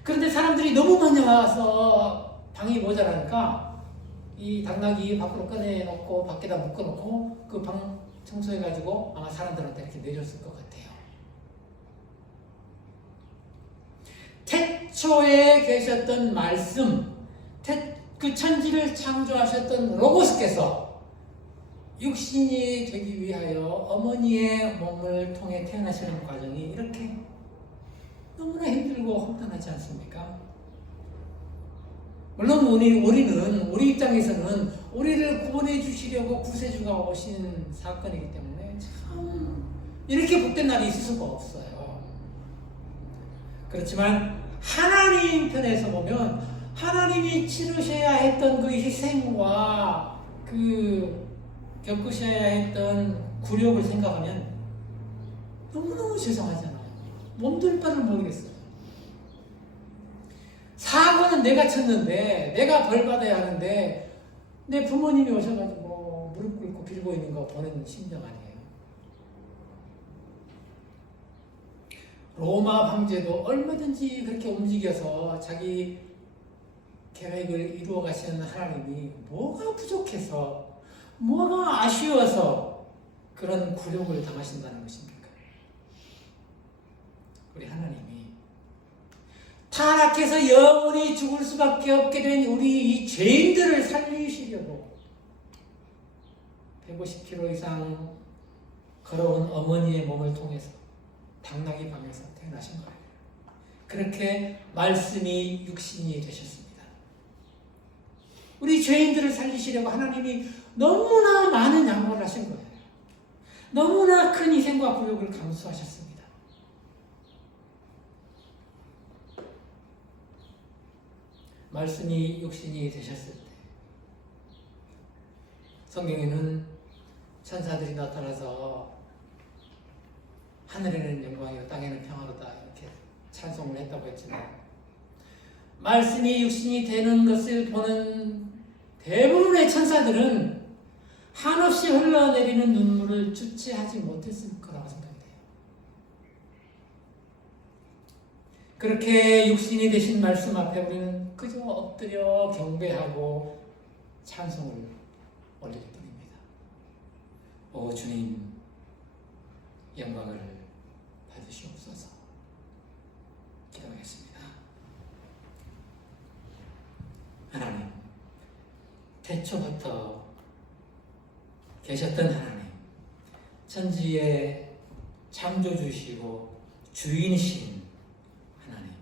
그런데 사람들이 너무 많이 와서 방이 모자라니까 이 당나귀 밖으로 꺼내놓고 밖에다 묶어놓고 그 방 청소해가지고 아마 사람들한테 이렇게 내줬을 것 같아요. 태초에 계셨던 말씀, 그 천지를 창조하셨던 로고스께서 육신이 되기 위하여 어머니의 몸을 통해 태어나시는 과정이 이렇게 너무나 힘들고 험난하지 않습니까? 물론 우리 입장에서는 우리를 구원해 주시려고 구세주가 오신 사건이기 때문에 참 이렇게 복된 날이 있을 수가 없어요. 그렇지만 하나님 편에서 보면 하나님이 치르셔야 했던 그 희생과 그 겪으셔야 했던 굴욕을 생각하면 너무너무 죄송하잖아요. 몸둘 바를 모르겠어요. 사고는 내가 쳤는데 내가 벌 받아야 하는데 내 부모님이 오셔가지고 무릎 꿇고 빌고 있는 거 보는 심정 아니에요. 로마 황제도 얼마든지 그렇게 움직여서 자기 계획을 이루어 가시는 하나님이 뭐가 부족해서 뭐가 아쉬워서 그런 굴욕을 당하신다는 것입니까? 우리 하나님이 타락해서 영원히 죽을 수밖에 없게 된 우리 이 죄인들을 살리시려고 150km 이상 걸어온 어머니의 몸을 통해서 당나귀 방에서 태어나신 거예요. 그렇게 말씀이 육신이 되셨습니다. 우리 죄인들을 살리시려고 하나님이 너무나 많은 양보를 하신 거예요. 너무나 큰 희생과 굴욕을 감수하셨습니다. 말씀이 육신이 되셨을 때 성경에는 천사들이 나타나서 하늘에는 영광이요 땅에는 평화로다 이렇게 찬송을 했다고 했지만 말씀이 육신이 되는 것을 보는 대부분의 천사들은 한없이 흘러내리는 눈물을 주체하지 못했을 거라고 생각돼요. 그렇게 육신이 되신 말씀 앞에 우리는 그저 엎드려 경배하고 찬송을 올릴 뿐입니다. 오 주님 영광을 받으시옵소서. 기도하겠습니다. 하나님, 태초부터 계셨던 하나님, 천지의 창조주시고 주인이신 하나님,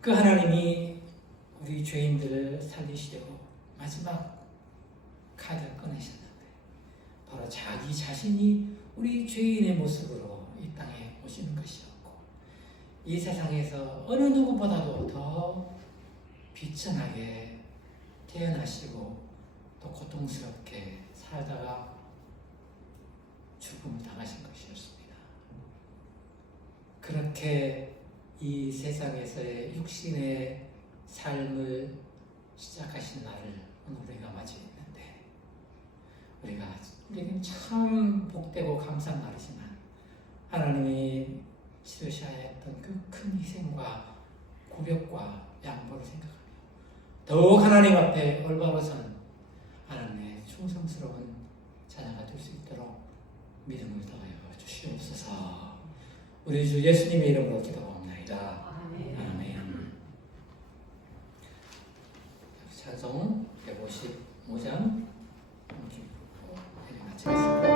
그 하나님이 우리 죄인들을 살리시려고 마지막 카드를 꺼내셨는데 바로 자기 자신이 우리 죄인의 모습으로 이 땅에 오시는 것이었고 이 세상에서 어느 누구보다도 더 비천하게 태어나시고 또 고통스럽게 살다가 죽음을 당하신 것이었습니다. 그렇게 이 세상에서의 육신의 삶을 시작하신 날을 오늘 우리가 맞이했는데 우리는 참 복되고 감사한 날이지만 하나님이 치르셔야 했던 그 큰 희생과 굴욕과 양보를 생각하며 더욱 하나님 앞에 올바로 선 하나님의 충성스러운 자녀가 될 수 있도록 믿음을 더하여 주시옵소서. 우리 주 예수님의 이름으로 기도합니다. 아멘. 찬송 155장 함께 마치겠습니다.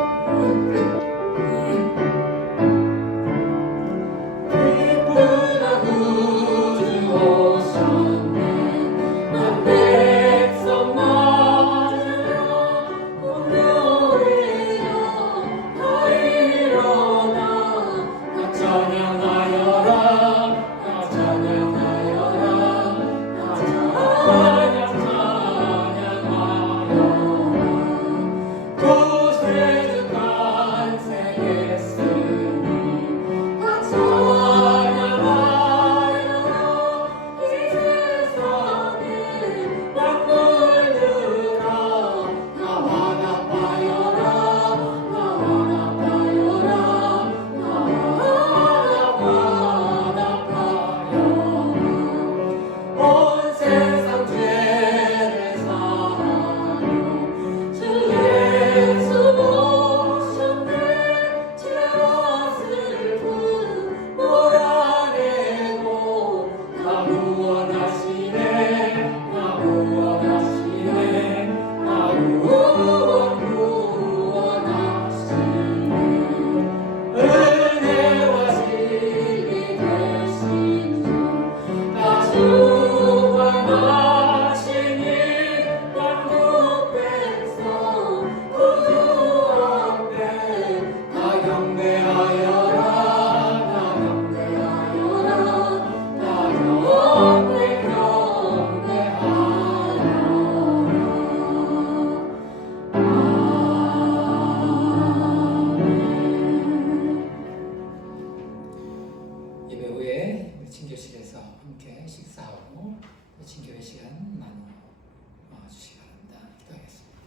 친교실에서 함께 식사하고 또 친교회 시간 나누어 주시기 바랍니다. 기도하겠습니다.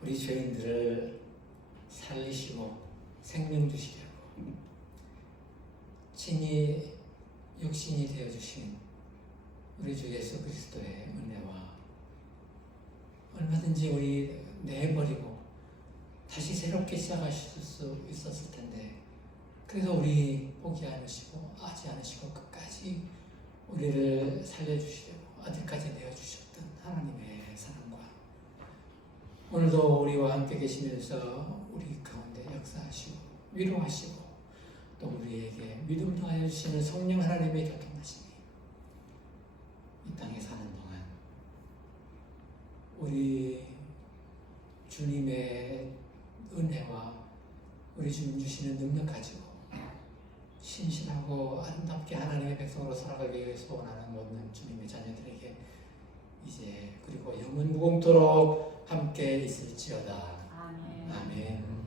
우리 죄인들을 살리시고 생명 주시려고 친히 육신이 되어주신 우리 주 예수 그리스도의 은혜와 얼마든지 우리 내버리고 다시 새롭게 시작하실 수 있었을 텐데 그래서 우리 포기 않으시고 아지 않으시고 끝까지 우리를 살려주시려고 어디까지 내어주셨던 하나님의 사랑과 오늘도 우리와 함께 계시면서 우리 가운데 역사하시고 위로하시고 또 우리에게 믿음 더하여 주시는 성령 하나님의 교통하심이 이 땅에 사는 동안 우리 주님의 은혜와 우리 주님 주시는 능력 가지고 신실하고 아름답게 하나님의 백성으로 살아가기 위해서 원하는 모든 주님의 자녀들에게 이제 그리고 영원 무궁토록 함께 있을지어다. 아멘. 아멘.